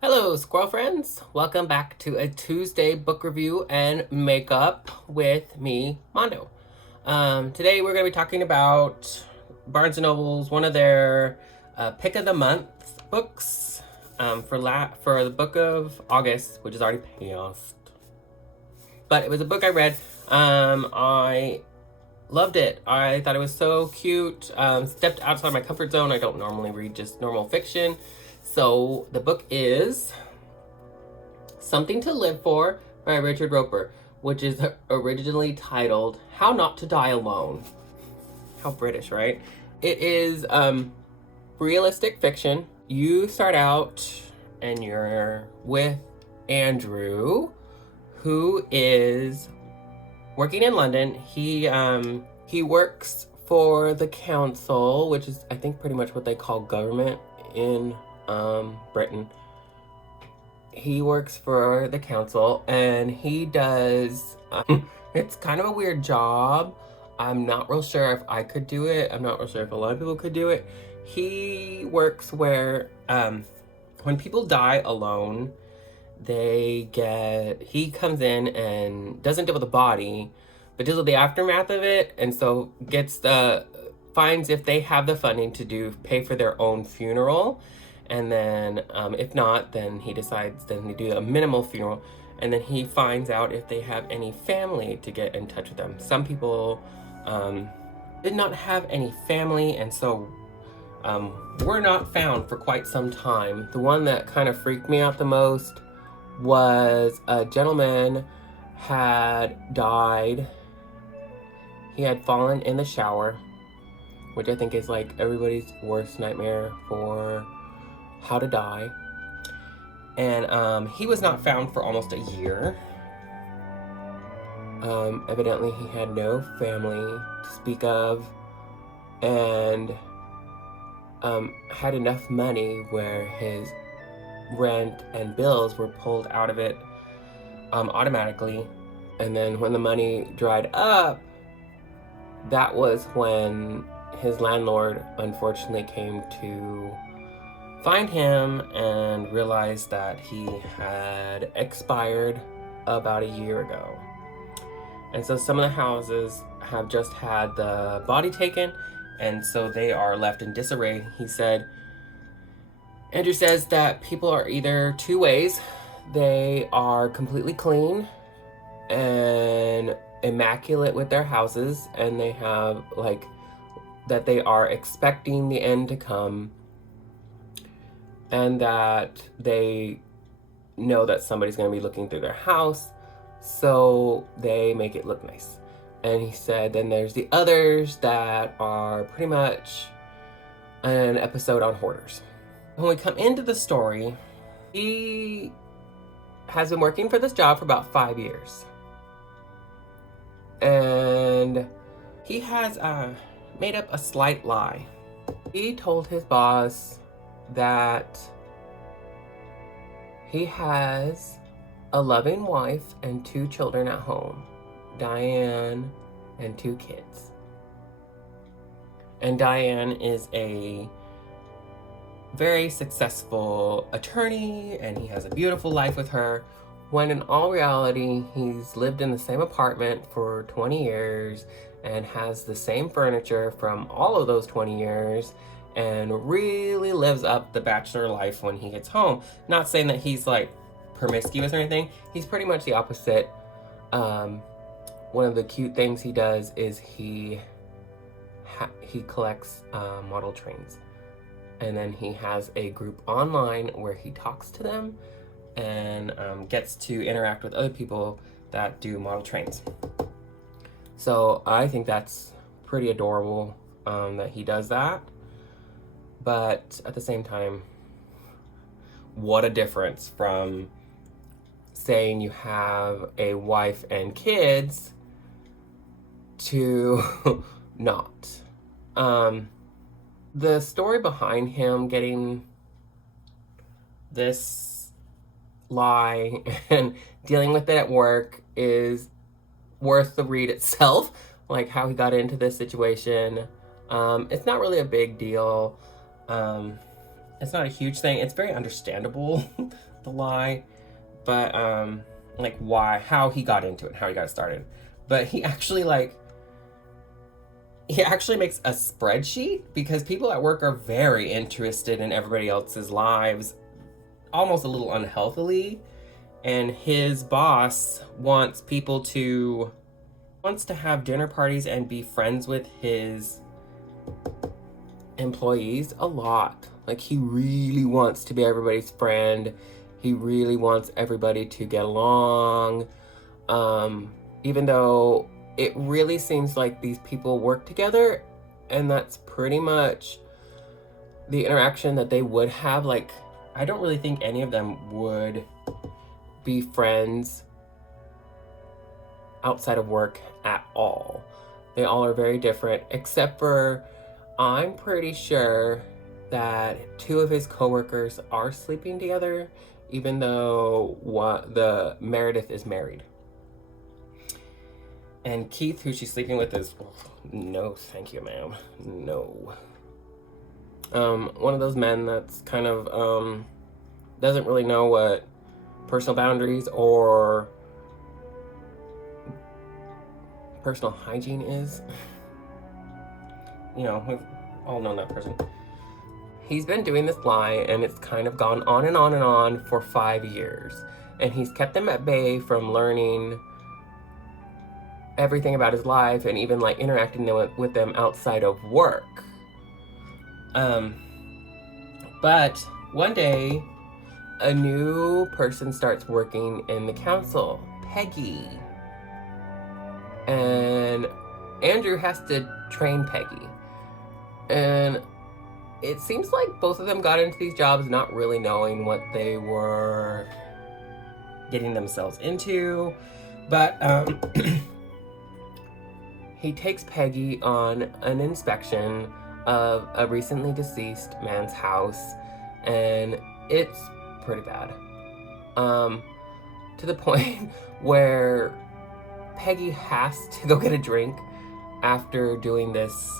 Hello, squirrel friends. Welcome back to a Tuesday book review and makeup with me, Mondo. Today we're going to be talking about Barnes & Noble's one of their pick of the month books for the book of August, which is already passed. But it was a book I read. I loved it. I thought it was so cute. Stepped outside my comfort zone. I don't normally read just normal fiction. So the book is Something to Live For by Richard Roeper, which is originally titled How Not to Die Alone. How British, right? It is realistic fiction. You start out and you're with Andrew, who is working in London. He works for the council, which is I think pretty much what they call government in Britain. He works for the council and he does it's kind of a weird job. I'm not real sure if I could do it. I'm not real sure if a lot of people could do it. He works where when people die alone, he comes in and doesn't deal with the body, but deals with the aftermath of it, and so finds if they have the funding to pay for their own funeral. And then if not, then he decides then they do a minimal funeral, and then he finds out if they have any family to get in touch with them. Some people did not have any family, and so were not found for quite some time. The one that kind of freaked me out the most was a gentleman had died. He had fallen in the shower, which I think is like everybody's worst nightmare for how to die. And he was not found for almost a year. Evidently he had no family to speak of, and had enough money where his rent and bills were pulled out of it automatically. And then when the money dried up, that was when his landlord unfortunately came to find him and realized that he had expired about a year ago. And so some of the houses have just had the body taken, and so they are left in disarray. Andrew says that people are either two ways. They are completely clean and immaculate with their houses, and they have that they are expecting the end to come, and that they know that somebody's going to be looking through their house, so they make it look nice. And he said then there's the others that are pretty much an episode on hoarders. When we come into the story, he has been working for this job for about 5 years. And he has made up a slight lie. He told his boss that he has a loving wife and 2 children at home, Diane and 2 kids. And Diane is a very successful attorney, and he has a beautiful life with her, when in all reality, he's lived in the same apartment for 20 years and has the same furniture from all of those 20 years, and really lives up the bachelor life when he gets home. Not saying that he's like promiscuous or anything. He's pretty much the opposite. One of the cute things he does is he collects model trains. And then he has a group online where he talks to them and gets to interact with other people that do model trains. So I think that's pretty adorable that he does that. But at the same time, what a difference from saying you have a wife and kids to not. The story behind him getting this lie and dealing with it at work is worth the read itself, like how he got into this situation. It's not really a big deal. it's not a huge thing. It's very understandable, the lie, but like how he got into it, how he got started. But he actually makes a spreadsheet because people at work are very interested in everybody else's lives, almost a little unhealthily. And his boss wants to have dinner parties and be friends with his employees a lot. Like, he really wants to be everybody's friend. He really wants everybody to get along. Even though it really seems like these people work together, and that's pretty much the interaction that they would have. Like, I don't really think any of them would be friends outside of work at all. They all are very different, except for I'm pretty sure that 2 of his coworkers are sleeping together, even though the Meredith is married. And Keith, who she's sleeping with, is, no, thank you, ma'am. No. One of those men that's kind of, doesn't really know what personal boundaries or personal hygiene is. You know, we've all known that person. He's been doing this lie, and it's kind of gone on and on and on for 5 years. And he's kept them at bay from learning everything about his life and even like interacting with them outside of work. But one day, a new person starts working in the council, Peggy. And Andrew has to train Peggy. And it seems like both of them got into these jobs not really knowing what they were getting themselves into. But he takes Peggy on an inspection of a recently deceased man's house, and it's pretty bad. To the point where Peggy has to go get a drink after doing this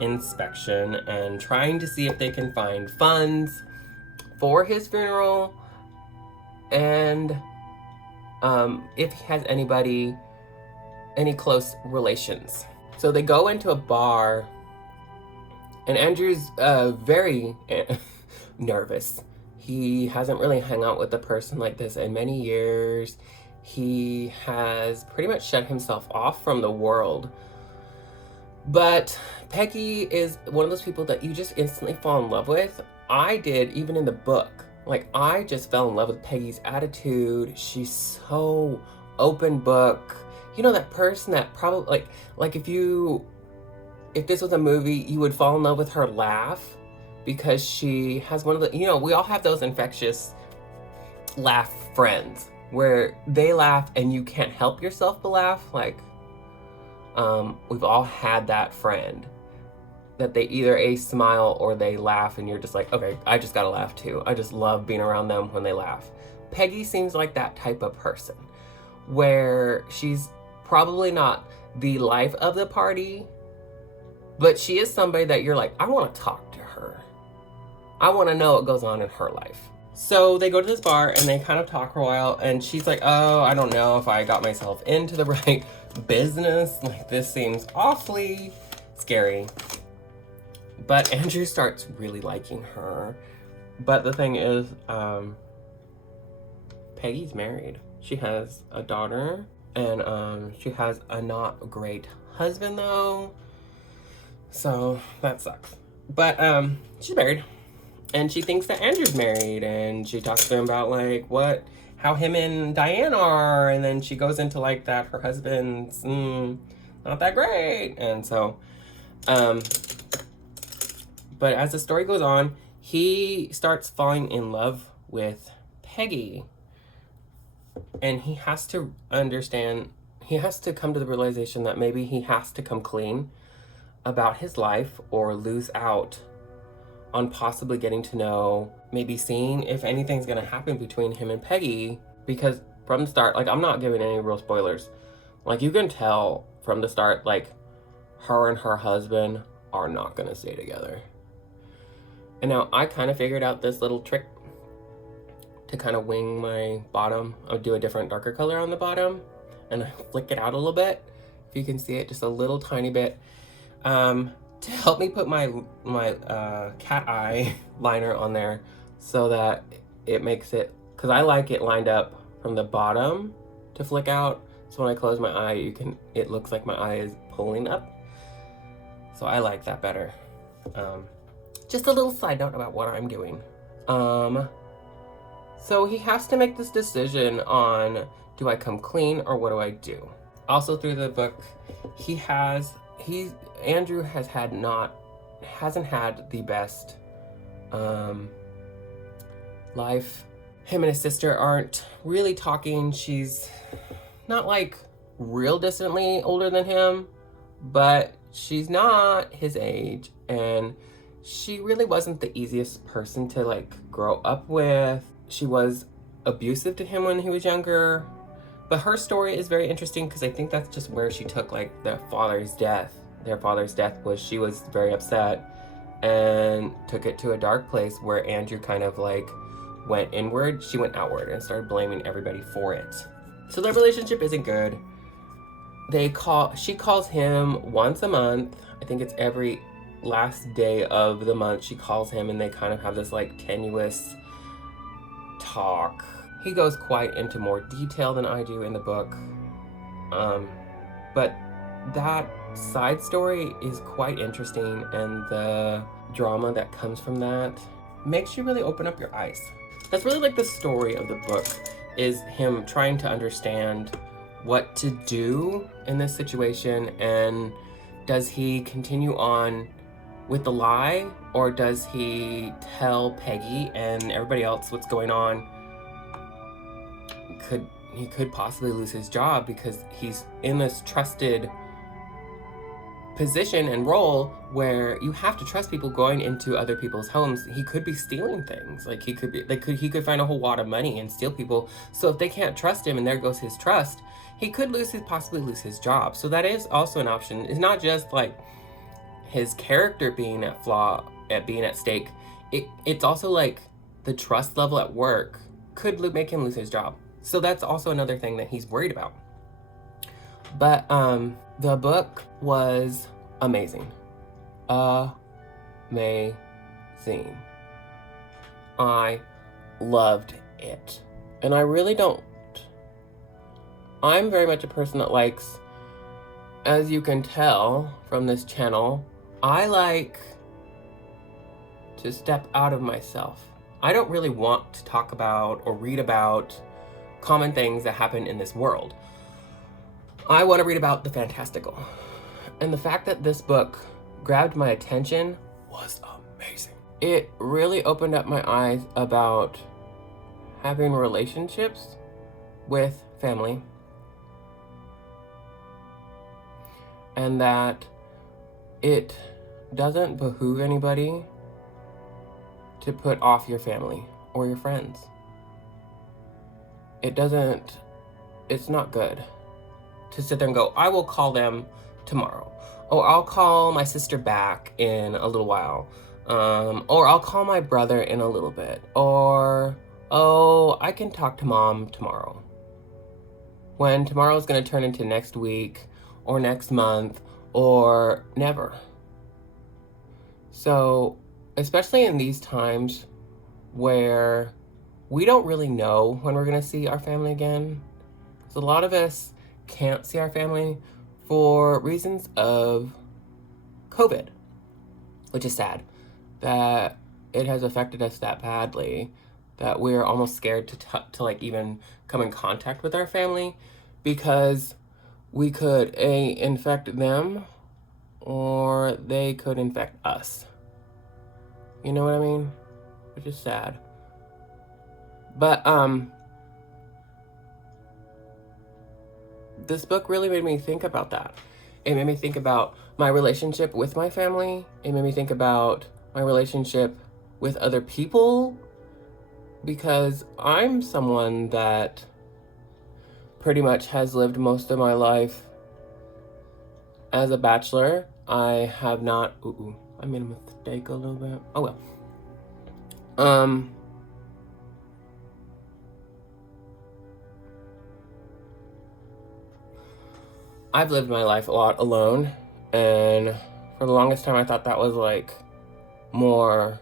inspection and trying to see if they can find funds for his funeral, and if he has any close relations. So they go into a bar, and Andrew's very nervous. He hasn't really hung out with a person like this in many years. He has pretty much shut himself off from the world. But Peggy is one of those people that you just instantly fall in love with. I did, even in the book. Like, I just fell in love with Peggy's attitude. She's so open book. You know, that person that probably, like if this was a movie, you would fall in love with her laugh, because she has one of the, you know, we all have those infectious laugh friends where they laugh and you can't help yourself but laugh. Like, we've all had that friend that they either smile or they laugh, and you're just like, okay, I just gotta laugh too. I just love being around them when they laugh. Peggy seems like that type of person, where she's probably not the life of the party, but she is somebody that you're like, I want to talk to her. I want to know what goes on in her life. So they go to this bar and they kind of talk for a while, and she's like, oh, I don't know if I got myself into the right business. Like, this seems awfully scary. But Andrew starts really liking her. But the thing is, Peggy's married. She has a daughter, and she has a not great husband though. So that sucks. But she's married, and she thinks that Andrew's married, and she talks to him about like how him and Diane are, and then she goes into like that her husband's not that great, and so but as the story goes on, he starts falling in love with Peggy, and he has to come to the realization that maybe he has to come clean about his life or lose out on possibly getting to know, maybe seeing if anything's gonna happen between him and Peggy. Because from the start, like, I'm not giving any real spoilers, like, you can tell from the start, like, her and her husband are not gonna stay together. And now I kind of figured out this little trick to kind of wing my bottom. I'll do a different darker color on the bottom and I flick it out a little bit. If you can see it, just a little tiny bit. To help me put my cat eye liner on there so that it makes it, because I like it lined up from the bottom to flick out. So when I close my eye, it looks like my eye is pulling up. So I like that better. Just a little side note about what I'm doing. So he has to make this decision on, do I come clean or what do I do? Also through the book, Andrew hasn't had the best life. Him and his sister aren't really talking. She's not like real distantly older than him, but she's not his age, and she really wasn't the easiest person to like grow up with. She was abusive to him when he was younger, but her story is very interesting because I think that's just where she took like their father's death was she was very upset and took it to a dark place where Andrew kind of like went inward. She went outward and started blaming everybody for it. So their relationship isn't good. She calls him once a month. I think it's every last day of the month she calls him, and they kind of have this like tenuous talk. He goes quite into more detail than I do in the book. But that side story is quite interesting, and the drama that comes from that makes you really open up your eyes. That's really like the story of the book, is him trying to understand what to do in this situation, and does he continue on with the lie, or does he tell Peggy and everybody else what's going on? He could possibly lose his job because he's in this trusted position and role where you have to trust people going into other people's homes. He could be stealing things. Like he could find a whole wad of money and steal people. So if they can't trust him and there goes his trust, he could possibly lose his job. So that is also an option. It's not just like his character being at stake. It's also like the trust level at work could make him lose his job. So that's also another thing that he's worried about. But the book was amazing. Amazing. I loved it. And I really don't. I'm very much a person that likes, as you can tell from this channel, I like to step out of myself. I don't really want to talk about or read about common things that happen in this world. I want to read about the fantastical. And the fact that this book grabbed my attention was amazing. It really opened up my eyes about having relationships with family, and that it doesn't behoove anybody to put off your family or your friends. It's not good to sit there and go, I will call them tomorrow. Or I'll call my sister back in a little while. Or I'll call my brother in a little bit. Or, oh, I can talk to mom tomorrow. When tomorrow is going to turn into next week or next month or never. So, especially in these times where we don't really know when we're going to see our family again. Because a lot of us can't see our family for reasons of COVID, which is sad that it has affected us that badly that we're almost scared to like even come in contact with our family, because we could infect them or they could infect us. You know what I mean? Which is sad. But this book really made me think about that. It made me think about my relationship with my family. It made me think about my relationship with other people, because I'm someone that pretty much has lived most of my life as a bachelor. I have not, I made a mistake a little bit. Oh well. I've lived my life a lot alone, and for the longest time I thought that was like more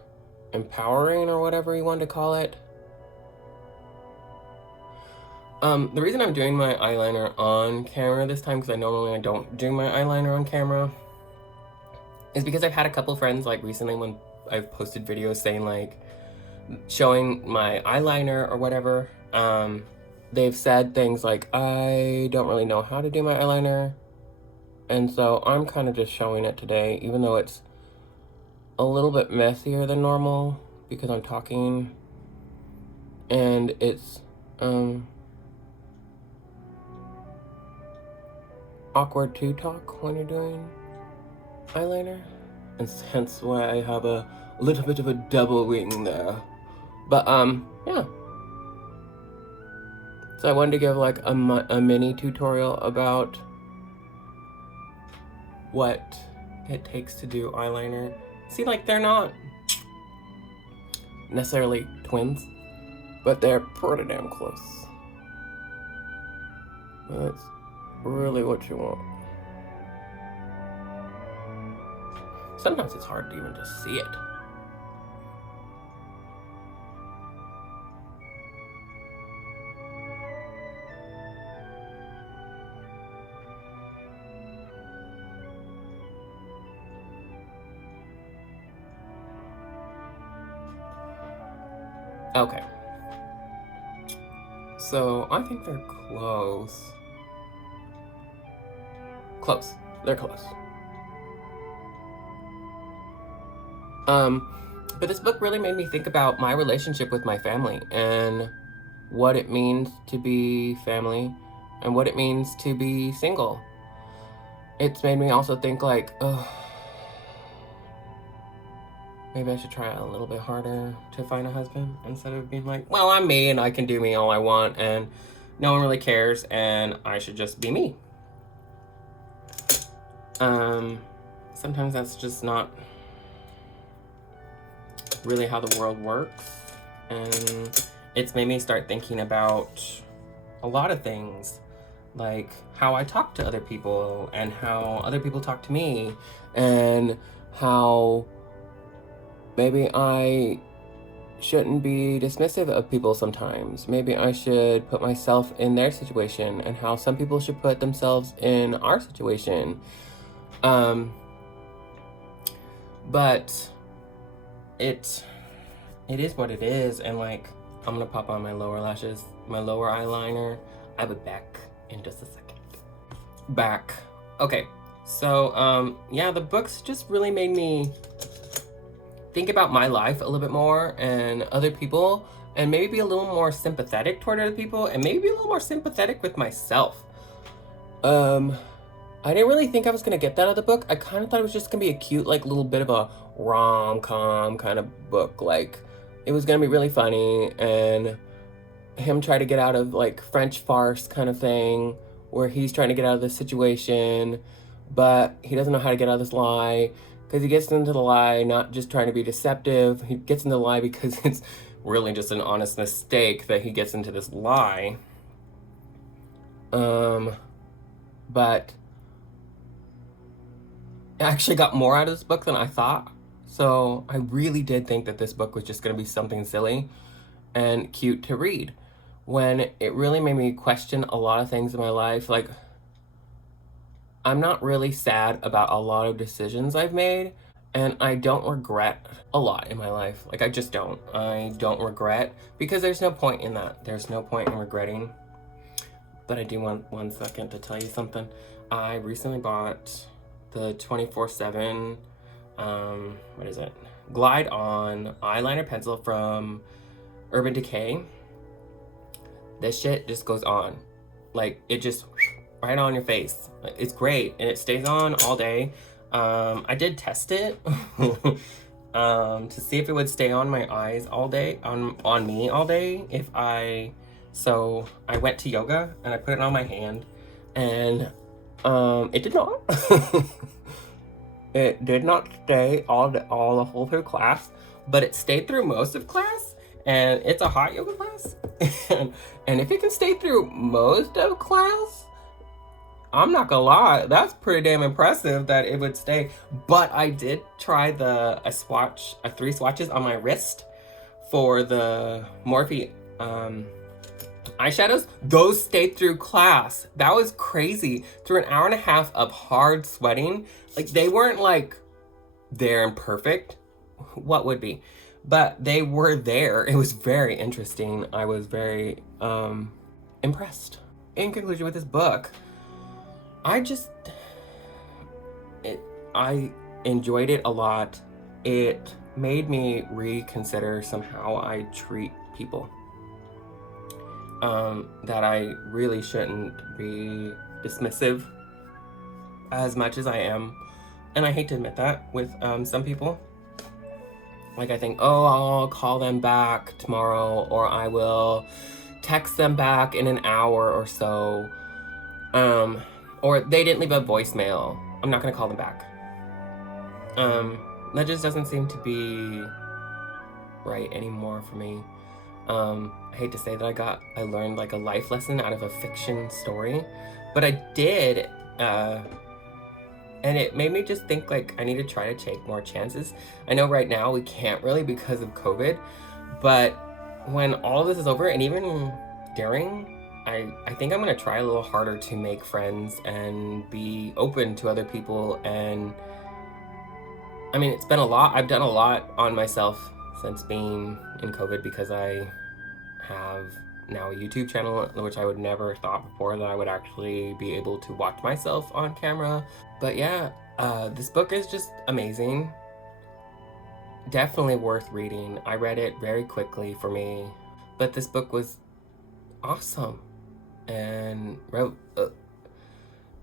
empowering or whatever you wanted to call it. The reason I'm doing my eyeliner on camera this time, because I don't do my eyeliner on camera, is because I've had a couple friends like recently when I've posted videos saying like showing my eyeliner or whatever. They've said things like, I don't really know how to do my eyeliner, and so I'm kind of just showing it today, even though it's a little bit messier than normal because I'm talking, and it's awkward to talk when you're doing eyeliner, and hence why I have a little bit of a double wing there. But yeah, so I wanted to give like a mini tutorial about what it takes to do eyeliner. See, like, they're not necessarily twins, but they're pretty damn close. That's really what you want. Sometimes it's hard to even just see it. Okay. So I think they're close. Close. They're close. But this book really made me think about my relationship with my family and what it means to be family and what it means to be single. It's made me also think like, oh, maybe I should try a little bit harder to find a husband instead of being like, well, I'm me and I can do me all I want and no one really cares and I should just be me. Sometimes that's just not really how the world works, and it's made me start thinking about a lot of things, like how I talk to other people and how other people talk to me, and how maybe I shouldn't be dismissive of people sometimes. Maybe I should put myself in their situation, and how some people should put themselves in our situation. But it is what it is, and like, I'm gonna pop on my lower lashes, my lower eyeliner. I'll be back in just a second. Back. Okay, so yeah, the books just really made me think about my life a little bit more and other people, and maybe be a little more sympathetic toward other people, and maybe be a little more sympathetic with myself. I didn't really think I was gonna get that out of the book. I kind of thought it was just gonna be a cute, like, little bit of a rom-com kind of book. Like, it was gonna be really funny, and him try to get out of, like, French farce kind of thing, where he's trying to get out of this situation, but he doesn't know how to get out of this lie, because he gets into the lie not just trying to be deceptive. He gets into the lie because it's really just an honest mistake that he gets into this lie. But I actually got more out of this book than I thought. So I really did think that this book was just going to be something silly and cute to read, when it really made me question a lot of things in my life. Like, I'm not really sad about a lot of decisions I've made, and I don't regret a lot in my life. Like, I just don't. I don't regret, because there's no point in that. There's no point in regretting. But I do want 1 second to tell you something. I recently bought the 24/7, what is it? Glide On eyeliner pencil from Urban Decay. This shit just goes on. Like, it just right on your face. It's great, and it stays on all day. I did test it to see if it would stay on my eyes all day, on me all day. So I went to yoga and I put it on my hand, and it did not. It did not stay all the whole through class, but it stayed through most of class, and it's a hot yoga class. And if it can stay through most of class, I'm not gonna lie, that's pretty damn impressive that it would stay. But I did try three swatches on my wrist for the Morphe eyeshadows. Those stayed through class. That was crazy. Through an hour and a half of hard sweating, like they weren't like there and perfect. What would be? But they were there. It was very interesting. I was very impressed. In conclusion with this book, I enjoyed it a lot. It made me reconsider somehow I treat people. That I really shouldn't be dismissive as much as I am. And I hate to admit that with some people. Like I think, oh, I'll call them back tomorrow, or I will text them back in an hour or so. Or they didn't leave a voicemail, I'm not gonna call them back. That just doesn't seem to be right anymore for me. I hate to say that I learned like a life lesson out of a fiction story, but I did, and it made me just think like I need to try to take more chances. I know right now we can't really because of COVID, but when all of this is over, and even during, I think I'm gonna try a little harder to make friends and be open to other people. And I mean, it's been a lot. I've done a lot on myself since being in COVID, because I have now a YouTube channel, which I would never thought before that I would actually be able to watch myself on camera. But yeah, this book is just amazing. Definitely worth reading. I read it very quickly for me, but this book was awesome and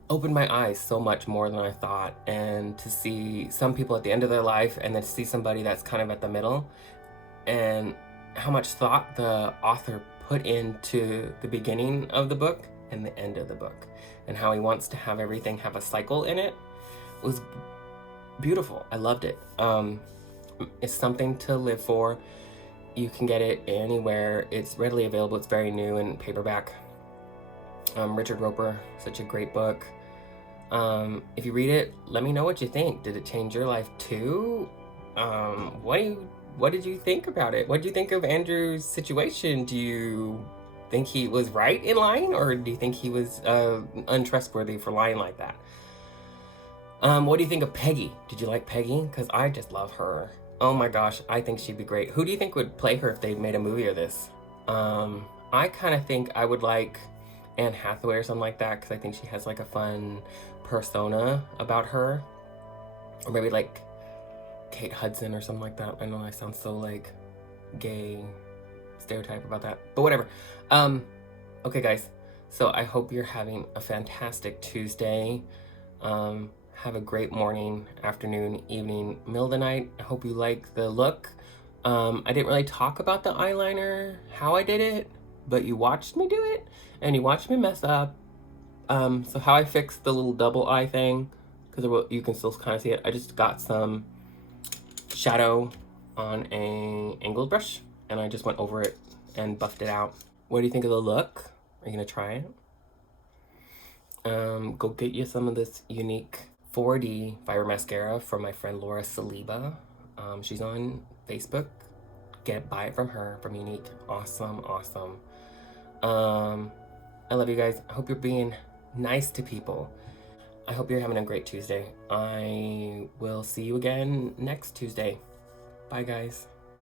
opened my eyes so much more than I thought. And to see some people at the end of their life, and then to see somebody that's kind of at the middle, and how much thought the author put into the beginning of the book and the end of the book, and how he wants to have everything have a cycle in it, was beautiful. I loved it. It's something to live for. You can get it anywhere. It's readily available. It's very new in paperback. Richard Roper, such a great book. If you read it, let me know what you think. Did it change your life too? What did you think about it? What do you think of Andrew's situation? Do you think he was right in lying, or do you think he was untrustworthy for lying like that? What do you think of Peggy? Did you like Peggy? Because I just love her. Oh my gosh, I think she'd be great. Who do you think would play her if they made a movie of this? I kind of think I would like Anne Hathaway or something like that, because I think she has like a fun persona about her. Or maybe like Kate Hudson or something like that. I know I sound so like gay stereotype about that, but whatever. Okay guys, so I hope you're having a fantastic Tuesday. Have a great morning, afternoon, evening, middle of the night. I hope you like the look. I didn't really talk about the eyeliner, how I did it, but you watched me do it, and you watched me mess up. So how I fixed the little double eye thing, because you can still kind of see it. I just got some shadow on a angled brush, and I just went over it and buffed it out. What do you think of the look? Are you gonna try it? Go get you some of this Younique 4D fiber mascara from my friend Laura Saliba. She's on Facebook. Buy it from her, from Younique. Awesome, awesome. I love you guys. I hope you're being nice to people. I hope you're having a great Tuesday. I will see you again next Tuesday. Bye guys.